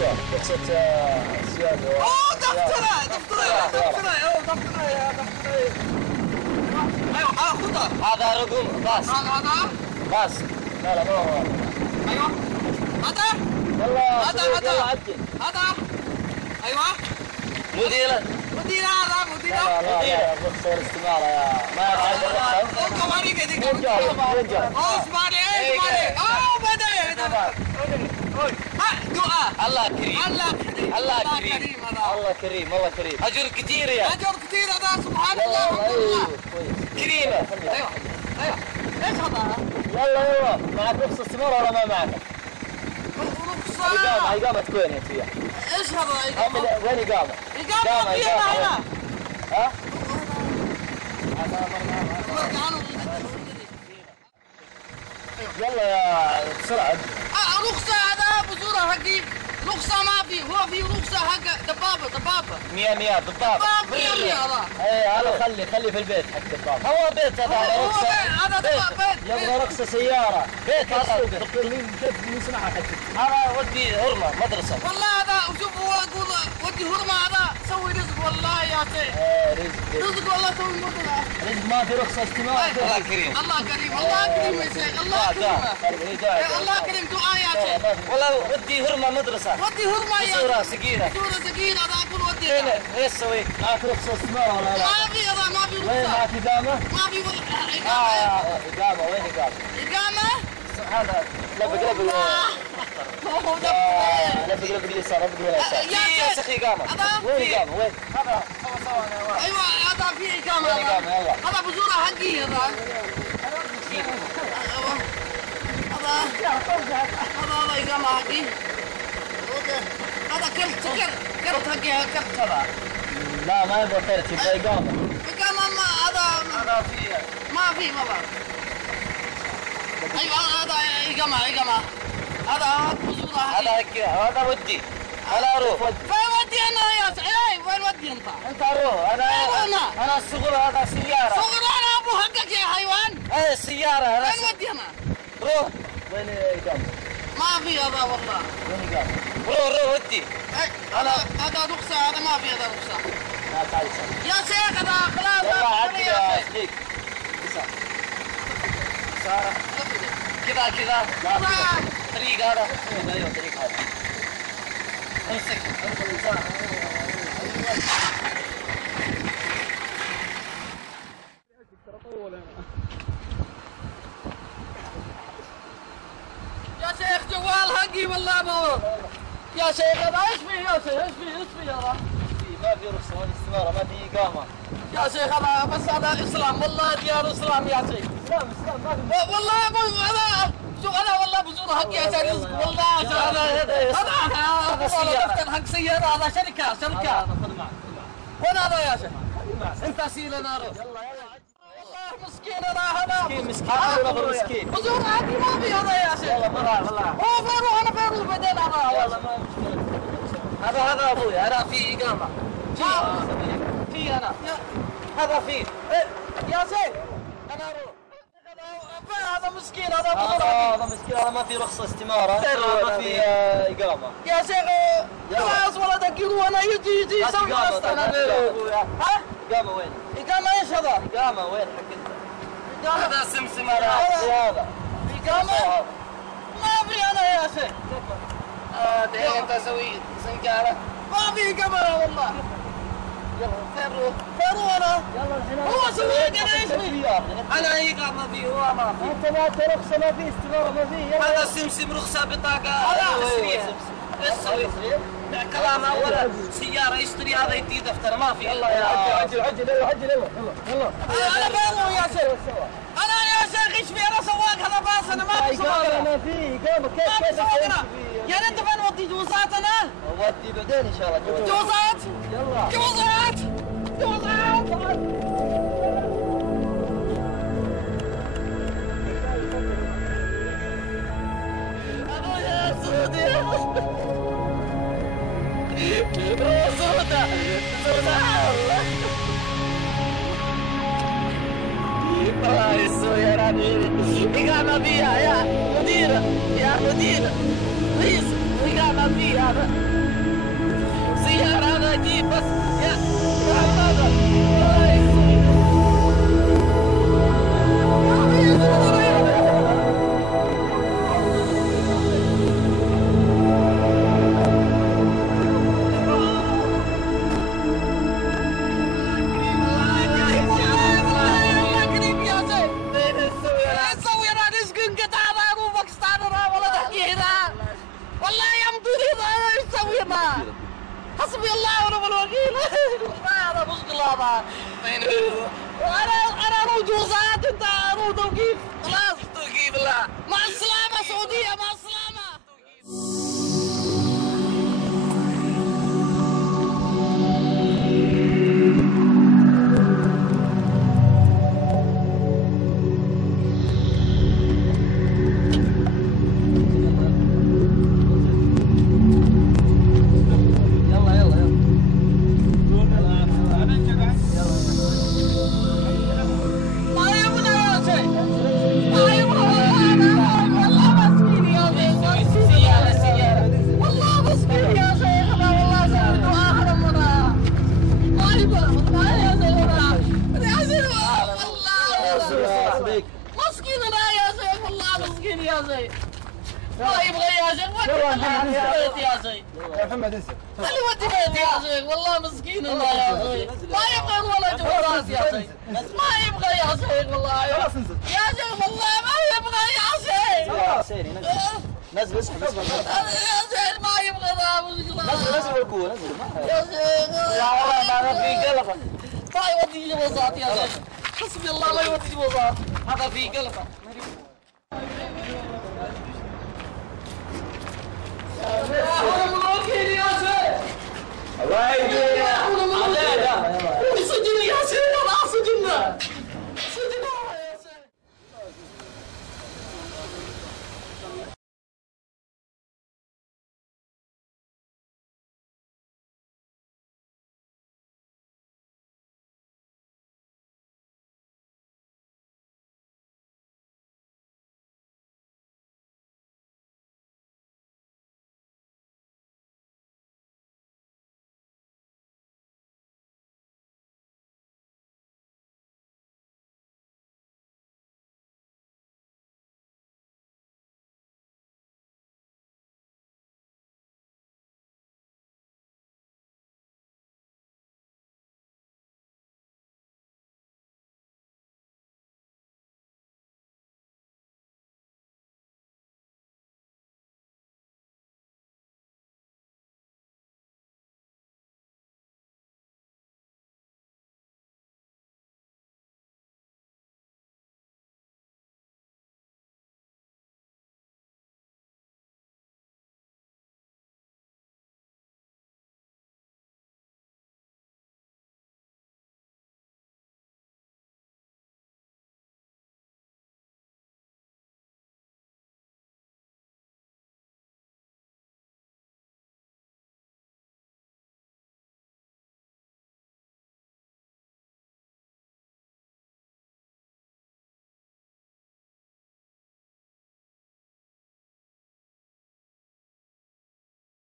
رخصة سيادة. دفترة ايوه خذها. هذا رقم باص. هذا باص. لا ما هو. ايوه هذا. يلا هذا ايوه مدير هذا مدير. لا الرخصة والاستمارة يا ما يعرف الرخصة. الله كريم الله كريم اجر كثير يا هذا سبحان الله. كريمه. ايوه ايش هذا؟ يلا معك رخصة استمارة ولا ما معك؟ رخصة إقامة وين أنت فيها؟ ايش هذا إقامة؟ وين إقامة؟ إقامة هنا. ها؟ يلا يا بسرعة. رخصة هذا بزورة حقي. رخصة ما في. هو في رخصة حق دبابة 100 بالضبط. هذا خلي في البيت حق الدبابة. هو بيت هذا رخصة. هذا بيت. يبغى رخصة سيارة. بيت هذا مين سمعها حقك؟ هذا ودي هرمة مدرسة. والله هذا شوف هو يقول ودي هرمة هذا سوي رزق والله يا شيخ. رزق والله سوي مدرسة. رزق ما في رخصة استمارة. الله كريم يا شيخ. الله كريم دعاء يا شيخ. والله ودي هرمة مدرسة. ودي هرمة يا صورة سكينة هذا أقول ودي. ايش سوي؟ معك رخصة استمارة ولا لا؟ ما في رخصة. وين معك إقامة؟ ما في إقامة. وين إقامة؟ هذا لفق اليسار يا شيخ إقامة. وين إقامة؟ وين؟ هذا أيوة هذا في إقامة. هذا بزورة حقي هذا إقامة حقي. هذا كرت حقي هذا. لا ما يبغى كرت يبغى إقامة. ما هذا فيه. ما بعرف. ايوه هذا إقامة. هذا بزورة حقي. هذا ودي. أنا أروح. فين ودي أنا يا سعيد؟ وين ودي أنت أروح. أنا الصغر هذا سيارة. صغر أنا أبو حقك يا حيوان. إيه السيارة. وين ودي أنا؟ روح. وين إقامة؟ ما في هذا والله. وين إقامة؟ روح ودي. هذا رخصة. هذا ما في هذا رخصة. يا شيخ هذا خلاص. يلا عدي يا صديق. كذا طريق هذا. ايوه طريق هذا. امسك. يا شيخ جوال حقي والله ما. يا شيخ هذا ايش فيه يا شيخ؟ ايش فيه هذا؟ ما في رخصة ولا استمارة ما في إقامة. يا شيخ هذا بس هذا إسلام والله ديار إسلام يا شيخ. إسلام ما في. والله هذا شو أنا والله بزورة حقي يا شيخ رزق والله. هذا سيارة حق سيارة. هذا شركة. وين هذا يا شيخ؟ أنت سيل أنا أروح. والله مسكين أنا هذا. مسكين. بزورة حقي ما في هذا يا شيخ. والله. هو فيروح أنا فيروح بدل هذا. يلا ما مشكلة. هذا أبوي. أنا في إقامة. في أنا. هذا فيه. يا شيخ أنا أروح. هذا مسكين. هذا مسكين. هذا ما في رخصة استمارة. ما في إقامة. يا شيخ خلاص ولدك يروح أنا يجي يسوي قصة. ها؟ إقامة وين؟ إقامة إيش هذا؟ إقامة وين حق أنت؟ إقامة. هذا سمسم هذا. إقامة ما في أنا يا شيخ. أنت أسوي سيارة. ما في إقامة والله. يلا فيروح أنا. يلا الحين. هو سوي أنا إيش فيه؟ أنا إقامة فيه هو ما في. أنت ما رخصة ما في استمارة ما في. هذا سمسم رخصة بطاقة. تسريح. ايش تسوي؟ كلام ولا سيارة يشتري هذا يدي دفتر ما في. يلا يا عجل يلا. أنا فيروح يا شيخ. أنا يا شيخ إيش في؟ أنا سواق هذا باص. أنا ما في سواق. ما في إقامة. كيف يعني أنت فين ودي جوزات أنا؟ ودي بعدين إن شاء الله. جوزات. يلا. جوزات. أبو يا سودي. سودة. الله يسوي يا ربي. إقامة فيها يا مديرة. بليز إقامة هذا في هذا سيارة هذا جيب بس يا هذا الله يسوي حسبي الله ونعم الوكيل. هذا مشكلة هذا. أنا موجوزات أنت أنا توقيف خلاص توقيف لا. مع السلامة سعودية مع السلامة. مسكين انا يا شيخ والله مسكين يا شيخ. ما يبغى يا شيخ ودي يا شيخ. يا محمد انسى. خلي ودي بيتي يا شيخ والله مسكين الله يا شيخ. ما يبغى ولا جوازات يا شيخ. ما يبغى يا شيخ والله. يا شيخ والله ما يبغى يا شيخ. سيري نزل اسحب اسحب. يا شيخ ما يبغى ذا مشكلة. نزل القوة نزل يا شيخ يا والله ما في قلبه. ما يودي جوازات يا شيخ. حسبي الله ما يودي جوازات. هذا في قلبه. الله يهديك.